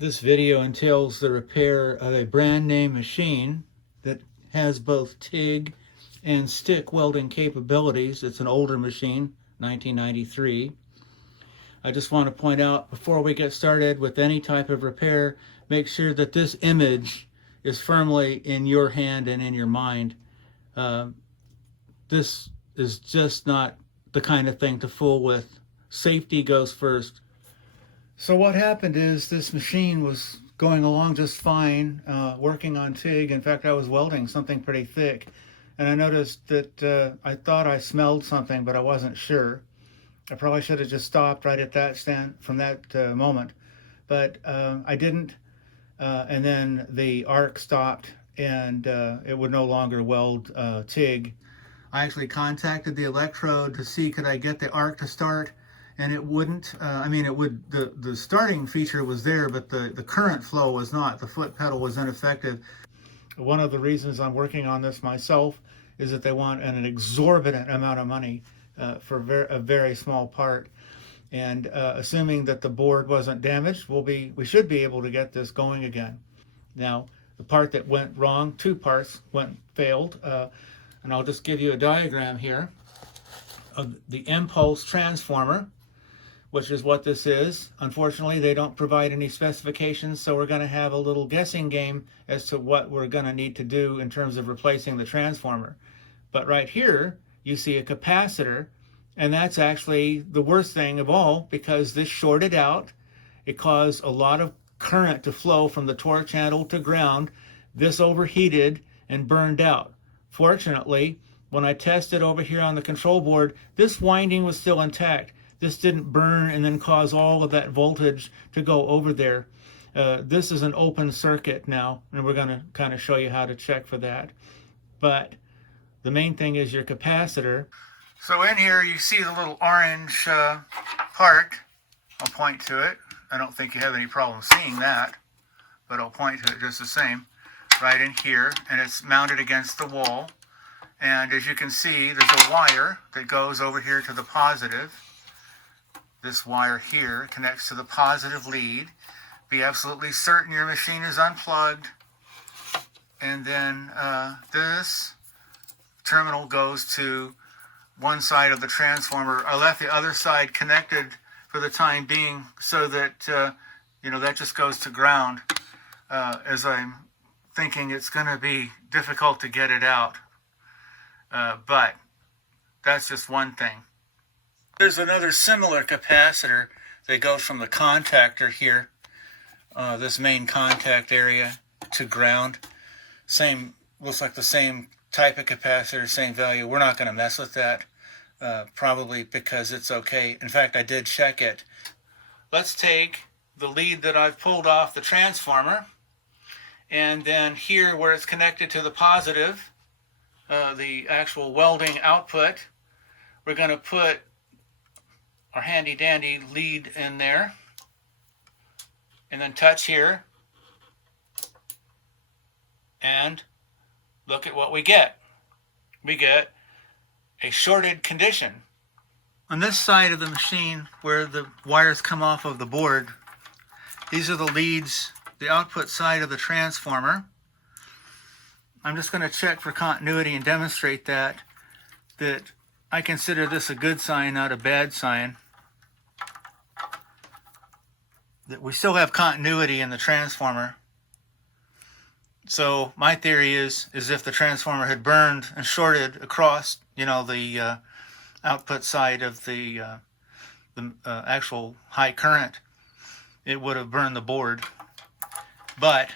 This video entails the repair of a brand name machine that has both TIG and stick welding capabilities. It's an older machine, 1993. I just want to point out before we get started with any type of repair, make sure that this image is firmly in your hand and in your mind. Uh, this is just not the kind of thing to fool with. Safety goes first. So what happened is this machine was going along just fine, working on TIG. In fact, I was welding something pretty thick, and I noticed that I thought I smelled something, but I wasn't sure. I probably should have just stopped right at that stand from that moment, but I didn't. And then the arc stopped, and it would no longer weld TIG. I actually contacted the electrode to see could I get the arc to start, and it wouldn't. I mean, it would. The starting feature was there, but the current flow was not. The foot pedal was ineffective. One of the reasons I'm working on this myself is that they want an exorbitant amount of money for a very small part. And assuming that the board wasn't damaged, we should be able to get this going again. Now, the part that went wrong, two parts failed, and I'll just give you a diagram here of the impulse transformer, which is what this is. Unfortunately, they don't provide any specifications, so we're going to have a little guessing game as to what we're going to need to do in terms of replacing the transformer. But right here, you see a capacitor, and that's actually the worst thing of all because this shorted out. It caused a lot of current to flow from the torque channel to ground. This overheated and burned out. Fortunately, when I tested over here on the control board, this winding was still intact. This didn't burn and then cause all of that voltage to go over there. This is an open circuit now, and we're going to kind of show you how to check for that. But the main thing is your capacitor. So in here you see the little orange part. I'll point to it. I don't think you have any problem seeing that, but I'll point to it just the same. Right in here, and it's mounted against the wall. And as you can see, there's a wire that goes over here to the positive. This wire here connects to the positive lead. Be absolutely certain your machine is unplugged. And then this terminal goes to one side of the transformer. I left the other side connected for the time being so that, that just goes to ground. As I'm thinking it's going to be difficult to get it out. But that's just one thing. There's another similar capacitor that goes from the contactor here, this main contact area, to ground. Looks like the same type of capacitor, same value. We're not going to mess with that, probably because it's okay. In fact, I did check it. Let's take the lead that I've pulled off the transformer, and then here where it's connected to the positive, the actual welding output, we're going to put our handy dandy lead in there, and then touch here, and look at what we get. We get a shorted condition. On this side of the machine where the wires come off of the board, these are the leads, the output side of the transformer. I'm just going to check for continuity and demonstrate that I consider this a good sign, not a bad sign. That we still have continuity in the transformer. So my theory is if the transformer had burned and shorted across, the output side of the actual high current, it would have burned the board. But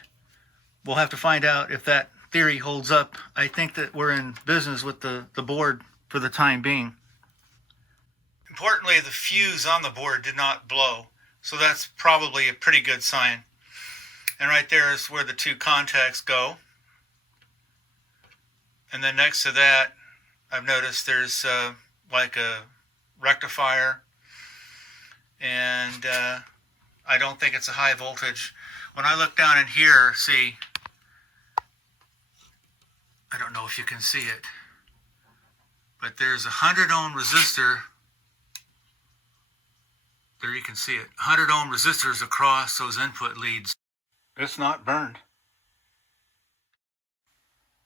we'll have to find out if that theory holds up. I think that we're in business with the board for the time being. Importantly, the fuse on the board did not blow, so that's probably a pretty good sign. And right there is where the two contacts go. And then next to that, I've noticed there's like a rectifier, and I don't think it's a high voltage. When I look down in here, see, I don't know if you can see it, but there's a 100 ohm resistor There you can see it. 100 ohm resistors across those input leads. It's not burned.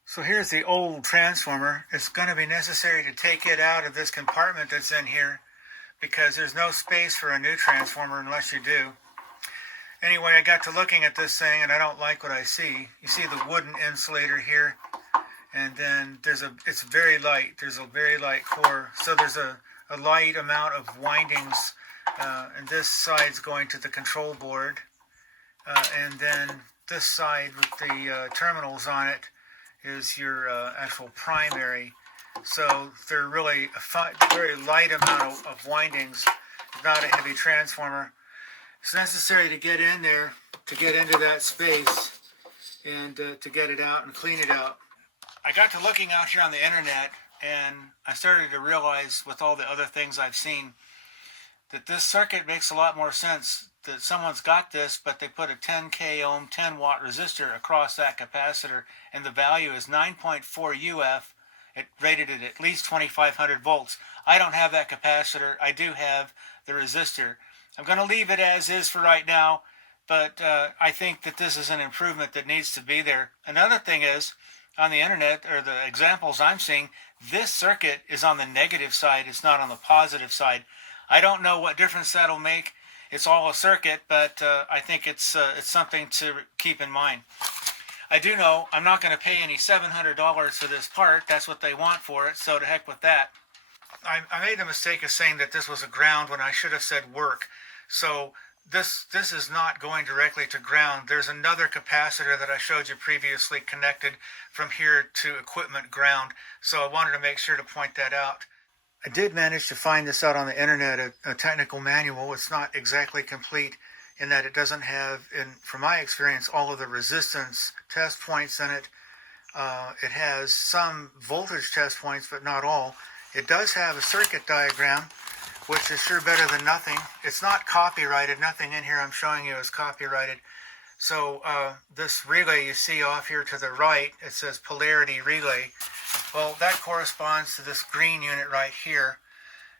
So here's the old transformer. It's going to be necessary to take it out of this compartment that's in here because there's no space for a new transformer unless you do. Anyway, I got to looking at this thing and I don't like what I see. You see the wooden insulator here, and then it's very light. There's a very light core. So there's a light amount of windings, and this side's going to the control board, and then this side with the terminals on it is your actual primary. So they're really a very light amount of windings, not a heavy transformer. It's necessary to get in there, to get into that space, and to get it out and clean it out. I got to looking out here on the internet, and I started to realize with all the other things I've seen that this circuit makes a lot more sense. That someone's got this, but they put a 10k ohm 10 watt resistor across that capacitor, and the value is 9.4 UF. It rated it at least 2500 volts. I don't have that capacitor. I do have the resistor. I'm going to leave it as is for right now, but I think that this is an improvement that needs to be there. Another thing is, on the internet, or the examples I'm seeing, this circuit is on the negative side. It's not on the positive side. I don't know what difference that'll make. It's all a circuit, but I think it's something to keep in mind. I do know I'm not going to pay any $700 for this part. That's what they want for it, so to heck with that. I made the mistake of saying that this was a ground when I should have said work. So this is not going directly to ground. There's another capacitor that I showed you previously connected from here to equipment ground. So I wanted to make sure to point that out. I did manage to find this out on the internet, a technical manual. It's not exactly complete in that it doesn't have, from my experience, all of the resistance test points in it. It has some voltage test points, but not all. It does have a circuit diagram, which is sure better than nothing. It's not copyrighted. Nothing in here I'm showing you is copyrighted. So this relay you see off here to the right, it says polarity relay. Well, that corresponds to this green unit right here.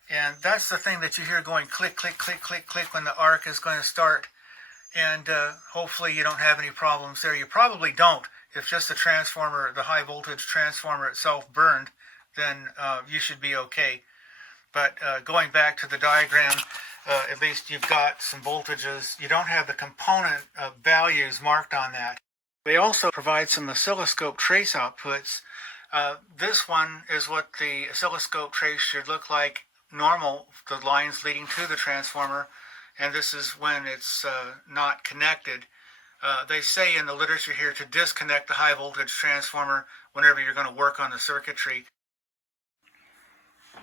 And that's the thing that you hear going click, click, click, click, click when the arc is going to start. And hopefully you don't have any problems there. You probably don't. If just the transformer, the high voltage transformer itself burned, then you should be okay. But going back to the diagram, at least you've got some voltages. You don't have the component values marked on that. They also provide some oscilloscope trace outputs. This one is what the oscilloscope trace should look like normal, the lines leading to the transformer, and this is when it's not connected. They say in the literature here to disconnect the high voltage transformer whenever you're going to work on the circuitry.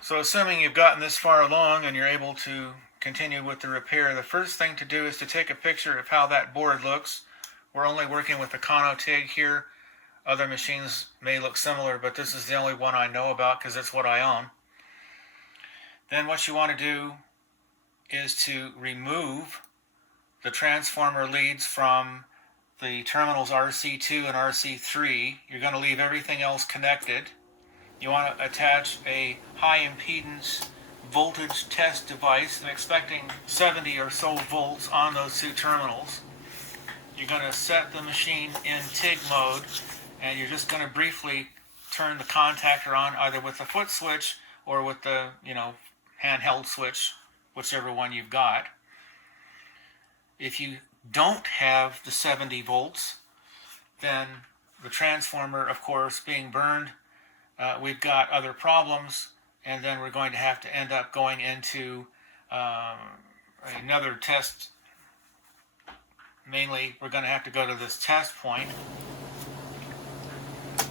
So assuming you've gotten this far along and you're able to continue with the repair, the first thing to do is to take a picture of how that board looks. We're only working with the TIG here. Other machines may look similar, but this is the only one I know about because it's what I own. Then what you want to do is to remove the transformer leads from the terminals RC2 and RC3. You're going to leave everything else connected. You want to attach a high impedance voltage test device and expecting 70 or so volts on those two terminals. You're going to set the machine in TIG mode, and you're just going to briefly turn the contactor on either with the foot switch or with the handheld switch, whichever one you've got. If you don't have the 70 volts, then the transformer, of course, being burned, we've got other problems, and then we're going to have to end up going into another test. Mainly, we're going to have to go to this test point,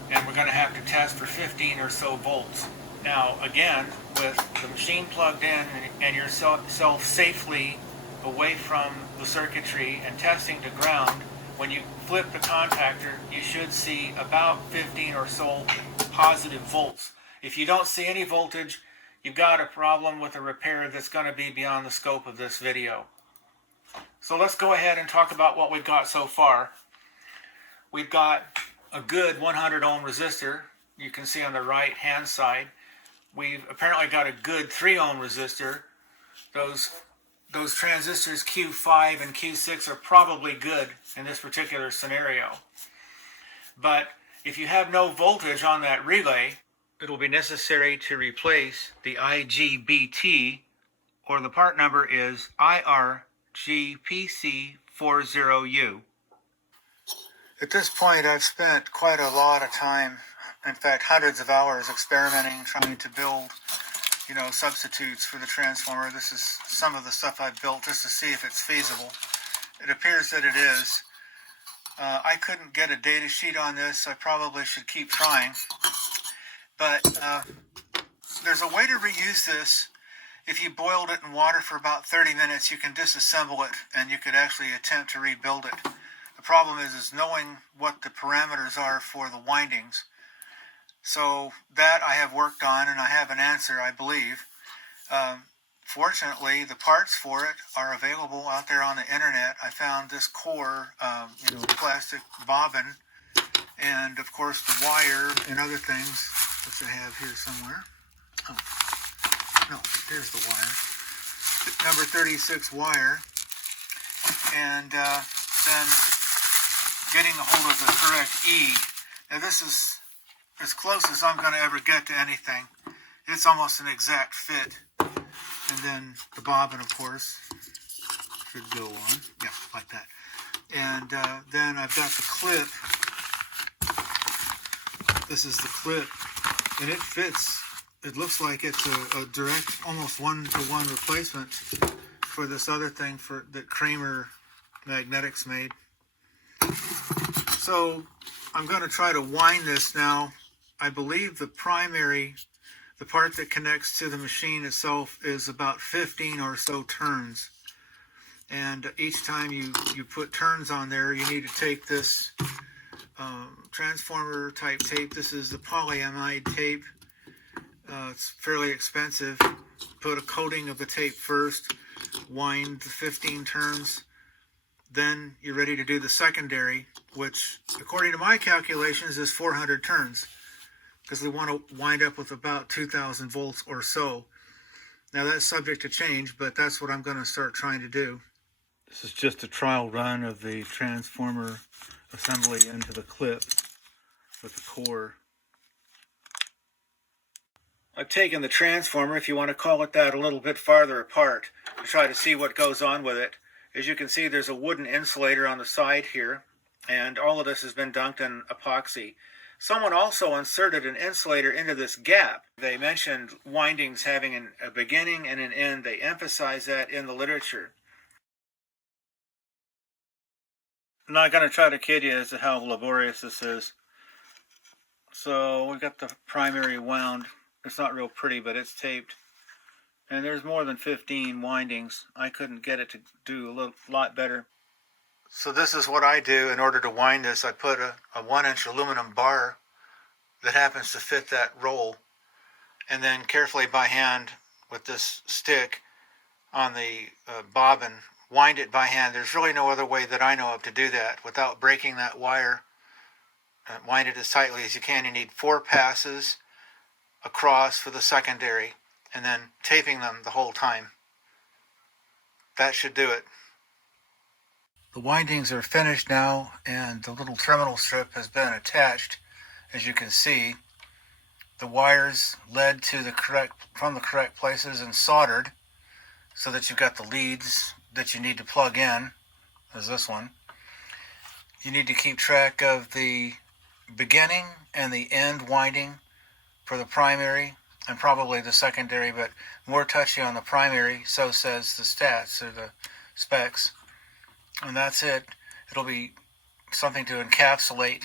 and we're going to have to test for 15 or so volts. Now, again, with the machine plugged in and yourself safely away from the circuitry and testing to ground, when you flip the contactor, you should see about 15 or so positive volts. If you don't see any voltage, you've got a problem with a repair that's going to be beyond the scope of this video. So let's go ahead and talk about what we've got so far. We've got a good 100 ohm resistor. You can see on the right hand side. We've apparently got a good 3 ohm resistor. Those those transistors Q5 and Q6 are probably good in this particular scenario. But if you have no voltage on that relay, it'll be necessary to replace the IGBT, or the part number is IRGPC40U. At this point, I've spent quite a lot of time, in fact, hundreds of hours experimenting, trying to build, substitutes for the transformer. This is some of the stuff I've built just to see if it's feasible. It appears that it is. I couldn't get a data sheet on this. I probably should keep trying. But there's a way to reuse this. If you boiled it in water for about 30 minutes, you can disassemble it and you could actually attempt to rebuild it. The problem is knowing what the parameters are for the windings. So that I have worked on, and I have an answer, I believe. Fortunately, the parts for it are available out there on the internet. I found this core, plastic bobbin, and of course the wire and other things, which I have here somewhere. Oh, no, there's the wire. Number 36 wire, and then getting a hold of the correct E. Now this is as close as I'm going to ever get to anything. It's almost an exact fit. And then the bobbin, of course, should go on. Yeah, like that. And then I've got the clip. This is the clip. And it fits. It looks like it's a direct, almost one-to-one replacement for this other thing that Kramer Magnetics made. So I'm going to try to wind this now. I believe the part that connects to the machine itself is about 15 or so turns. And each time you put turns on there, you need to take this transformer type tape. This is the polyamide tape. It's fairly expensive. Put a coating of the tape first, wind the 15 turns. Then you're ready to do the secondary, which according to my calculations is 400 turns. Because we want to wind up with about 2,000 volts or so. Now that's subject to change, but that's what I'm going to start trying to do. This is just a trial run of the transformer assembly into the clip with the core. I've taken the transformer, if you want to call it that, a little bit farther apart to try to see what goes on with it. As you can see, there's a wooden insulator on the side here, and all of this has been dunked in epoxy. Someone also inserted an insulator into this gap. They mentioned windings having a beginning and an end. They emphasize that in the literature. I'm not going to try to kid you as to how laborious this is. So we've got the primary wound. It's not real pretty, but it's taped. And there's more than 15 windings. I couldn't get it to do a lot better. So this is what I do in order to wind this. I put a 1-inch aluminum bar that happens to fit that roll, and then carefully by hand with this stick on the bobbin, wind it by hand. There's really no other way that I know of to do that without breaking that wire. Wind it as tightly as you can. You need 4 passes across for the secondary, and then taping them the whole time. That should do it. The windings are finished now, and the little terminal strip has been attached. As you can see, the wires led to from the correct places and soldered so that you've got the leads that you need to plug in, as this one. You need to keep track of the beginning and the end winding for the primary and probably the secondary, but more touchy on the primary, so says the stats or the specs. And that's it. It'll be something to encapsulate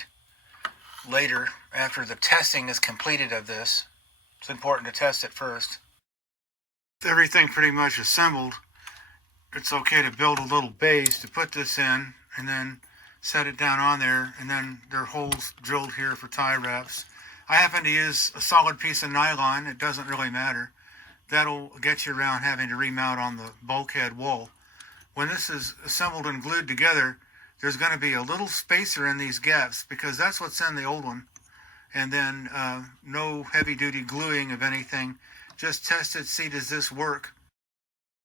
later after the testing is completed of this. It's important to test it first. With everything pretty much assembled, it's okay to build a little base to put this in and then set it down on there, and then there are holes drilled here for tie wraps. I happen to use a solid piece of nylon. It doesn't really matter. That'll get you around having to remount on the bulkhead wall. When this is assembled and glued together, there's going to be a little spacer in these gaps because that's what's in the old one. And then no heavy-duty gluing of anything. Just test it, see does this work.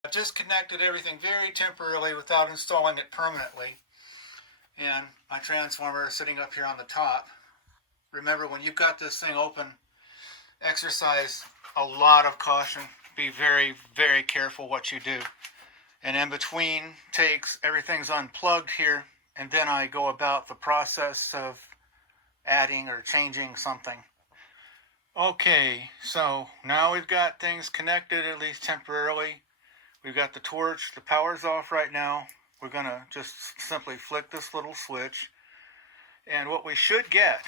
I disconnected everything very temporarily without installing it permanently. And my transformer is sitting up here on the top. Remember, when you've got this thing open, exercise a lot of caution. Be very, very careful what you do. And in between takes, everything's unplugged here, and then I go about the process of adding or changing something. Okay, so now we've got things connected, at least temporarily. We've got the torch, the power's off right now. We're gonna just simply flick this little switch. And what we should get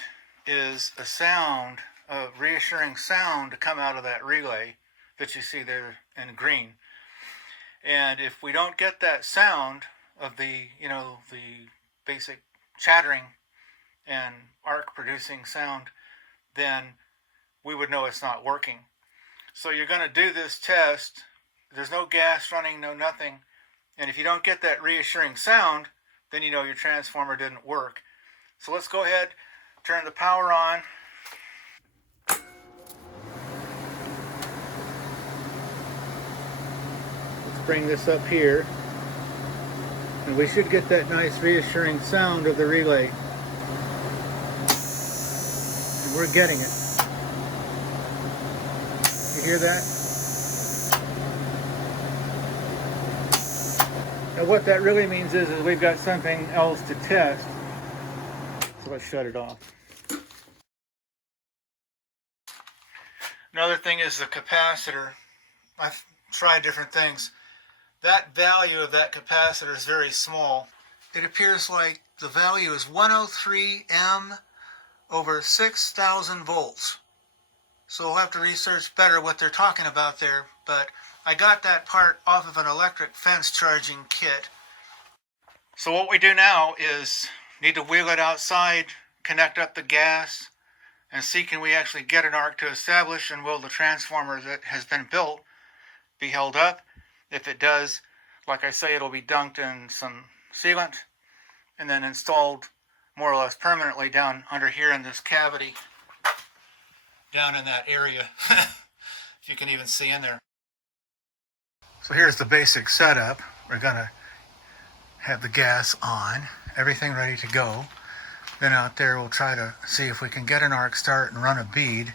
is a sound, a reassuring sound to come out of that relay that you see there in green. And if we don't get that sound of the, the basic chattering and arc producing sound, then we would know it's not working. So you're going to do this test. There's no gas running, no nothing. And if you don't get that reassuring sound, then you know your transformer didn't work. So let's go ahead, turn the power on. Let's bring this up here. And we should get that nice reassuring sound of the relay. And we're getting it. You hear that? Now what that really means is we've got something else to test. So let's shut it off. Another thing is the capacitor. I've tried different things. That value of that capacitor is very small. It appears like the value is 103 M over 6,000 volts. So we'll have to research better what they're talking about there, but I got that part off of an electric fence charging kit. So what we do now is need to wheel it outside, connect up the gas, and see can we actually get an arc to establish, and will the transformer that has been built be held up. If it does, like I say, it'll be dunked in some sealant and then installed more or less permanently down under here in this cavity, down in that area, if you can even see in there. So here's the basic setup. We're gonna have the gas on, everything ready to go. Then out there we'll try to see if we can get an arc start and run a bead.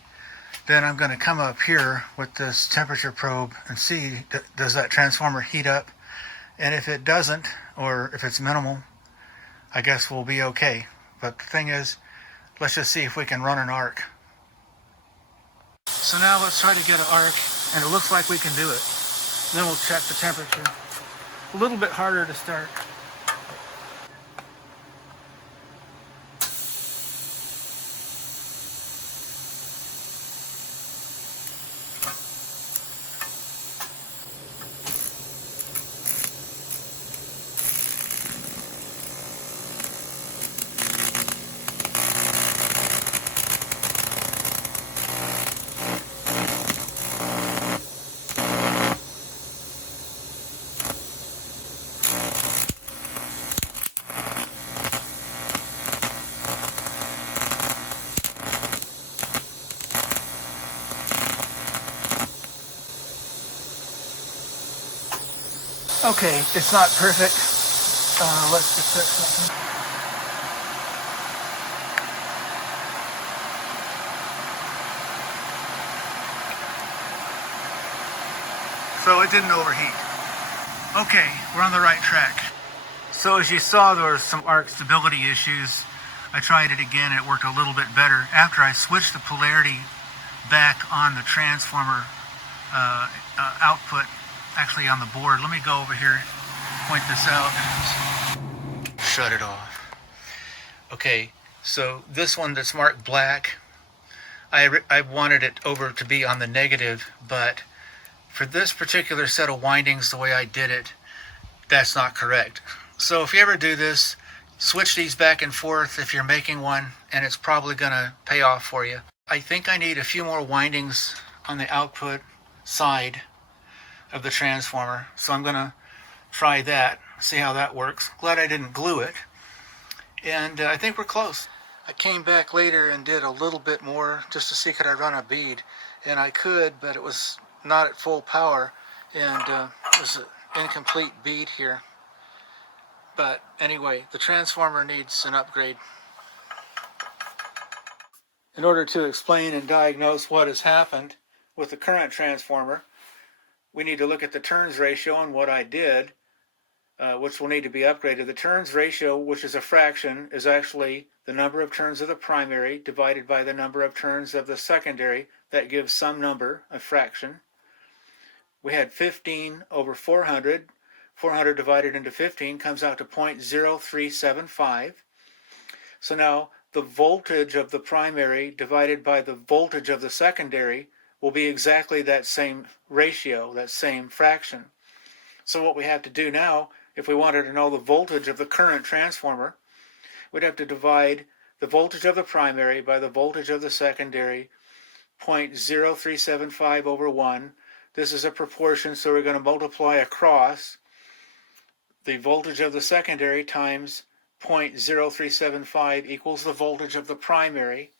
Then I'm going to come up here with this temperature probe and see, does that transformer heat up? And if it doesn't, or if it's minimal, I guess we'll be okay. But the thing is, let's just see if we can run an arc. So now let's try to get an arc, and it looks like we can do it. Then we'll check the temperature. A little bit harder to start. Okay, it's not perfect. Let's just fix something. So it didn't overheat. Okay, we're on the right track. So as you saw, there were some arc stability issues. I tried it again and it worked a little bit better. After I switched the polarity back on the transformer output, actually on the board. Let me go over here, point this out. Shut it off. Okay, so this one that's marked black, I wanted it over to be on the negative, but for this particular set of windings, the way I did it, that's not correct. So if you ever do this, switch these back and forth if you're making one, and it's probably going to pay off for you. I think I need a few more windings on the output side of the transformer, so I'm going to try that, see how that works. Glad I didn't glue it, and I think we're close. I came back later and did a little bit more just to see could I run a bead, and I could, but it was not at full power, And there's an incomplete bead here. But anyway, the transformer needs an upgrade. In order to explain and diagnose what has happened with the current transformer, we need to look at the turns ratio and what I did, which will need to be upgraded. The turns ratio, which is a fraction, is actually the number of turns of the primary divided by the number of turns of the secondary. That gives some number, a fraction. We had 15 over 400. 400 divided into 15 comes out to 0.0375. So now the voltage of the primary divided by the voltage of the secondary will be exactly that same ratio, that same fraction. So what we have to do now, if we wanted to know the voltage of the current transformer, we'd have to divide the voltage of the primary by the voltage of the secondary, 0.0375 over 1. This is a proportion, so we're going to multiply across the voltage of the secondary times 0.0375 equals the voltage of the primary.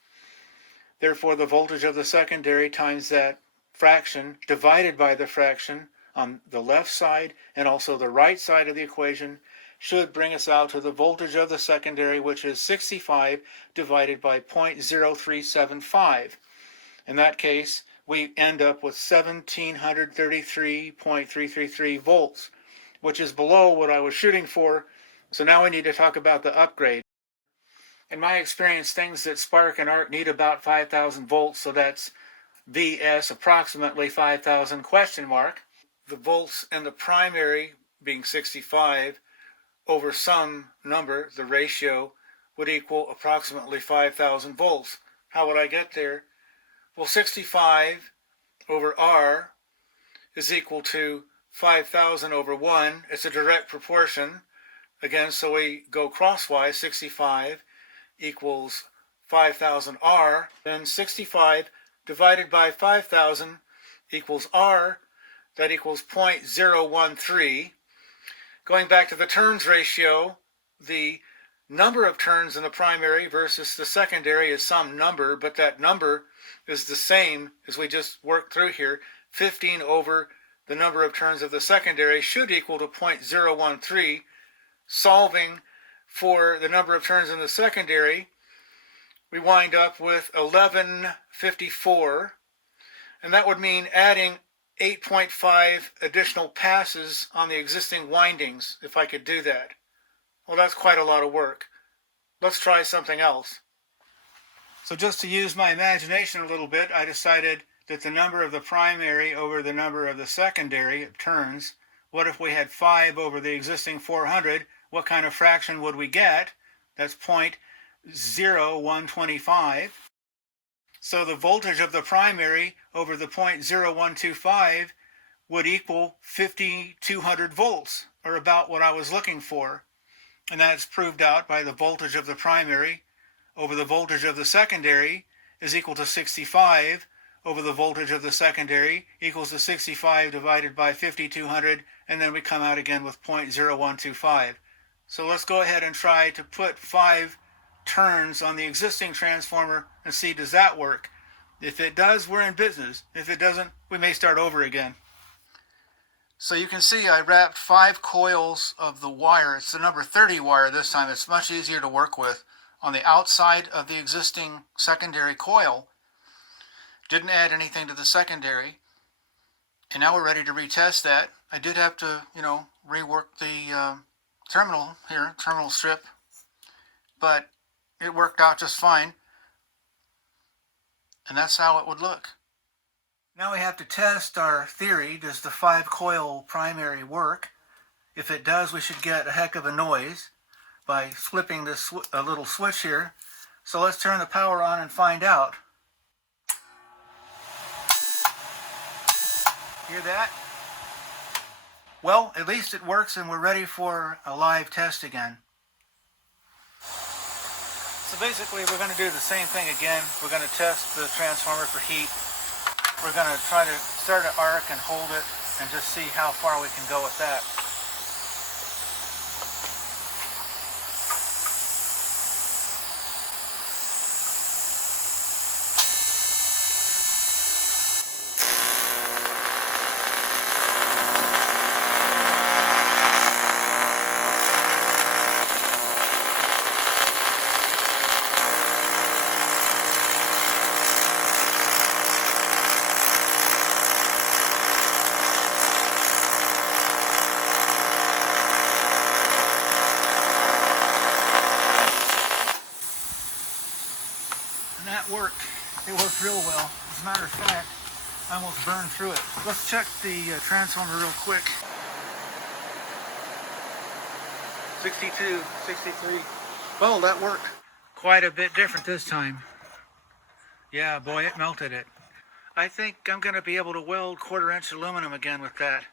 Therefore, the voltage of the secondary times that fraction divided by the fraction on the left side and also the right side of the equation should bring us out to the voltage of the secondary, which is 65 divided by 0.0375. In that case, we end up with 1733.333 volts, which is below what I was shooting for. So now we need to talk about the upgrade. In my experience, things that spark and arc need about 5,000 volts, so that's VS approximately 5,000 question mark. The volts in the primary being 65 over some number, the ratio, would equal approximately 5,000 volts. How would I get there? Well, 65 over R is equal to 5,000 over 1. It's a direct proportion. Again, so we go crosswise. 65 equals 5,000 R. Then 65 divided by 5,000 equals R. That equals 0.013. Going back to the turns ratio, the number of turns in the primary versus the secondary is some number, but that number is the same as we just worked through here. 15 over the number of turns of the secondary should equal to 0.013. Solving for the number of turns in the secondary, we wind up with 1154, and that would mean adding 8.5 additional passes on the existing windings, if I could do that. Well, that's quite a lot of work. Let's try something else. So just to use my imagination a little bit, I decided that the number of the primary over the number of the secondary turns, what if we had 5 over the existing 400? What kind of fraction would we get? That's 0.0125. So the voltage of the primary over the 0.0125 would equal 5,200 volts, or about what I was looking for. And that's proved out by the voltage of the primary over the voltage of the secondary is equal to 65 over the voltage of the secondary equals to 65 divided by 5,200, and then we come out again with 0.0125. So let's go ahead and try to put 5 turns on the existing transformer and see, does that work? If it does, we're in business. If it doesn't, we may start over again. So you can see I wrapped 5 coils of the wire. It's the number 30 wire this time. It's much easier to work with on the outside of the existing secondary coil. Didn't add anything to the secondary. And now we're ready to retest that. I did have to, rework the terminal here, terminal strip, but it worked out just fine. And that's how it would look. Now we have to test our theory. Does the 5-coil primary work? If it does, we should get a heck of a noise by flipping this little switch here. So let's turn the power on and find out. Hear that? Well, at least it works, and we're ready for a live test again. So basically, we're going to do the same thing again. We're going to test the transformer for heat. We're going to try to start an arc and hold it and just see how far we can go with that. real well. As a matter of fact, I almost burned through it. Let's check the transformer real quick. 62, 63. Well, that worked. Quite a bit different this time. Yeah, boy, it melted it. I think I'm going to be able to weld 1/4 inch aluminum again with that.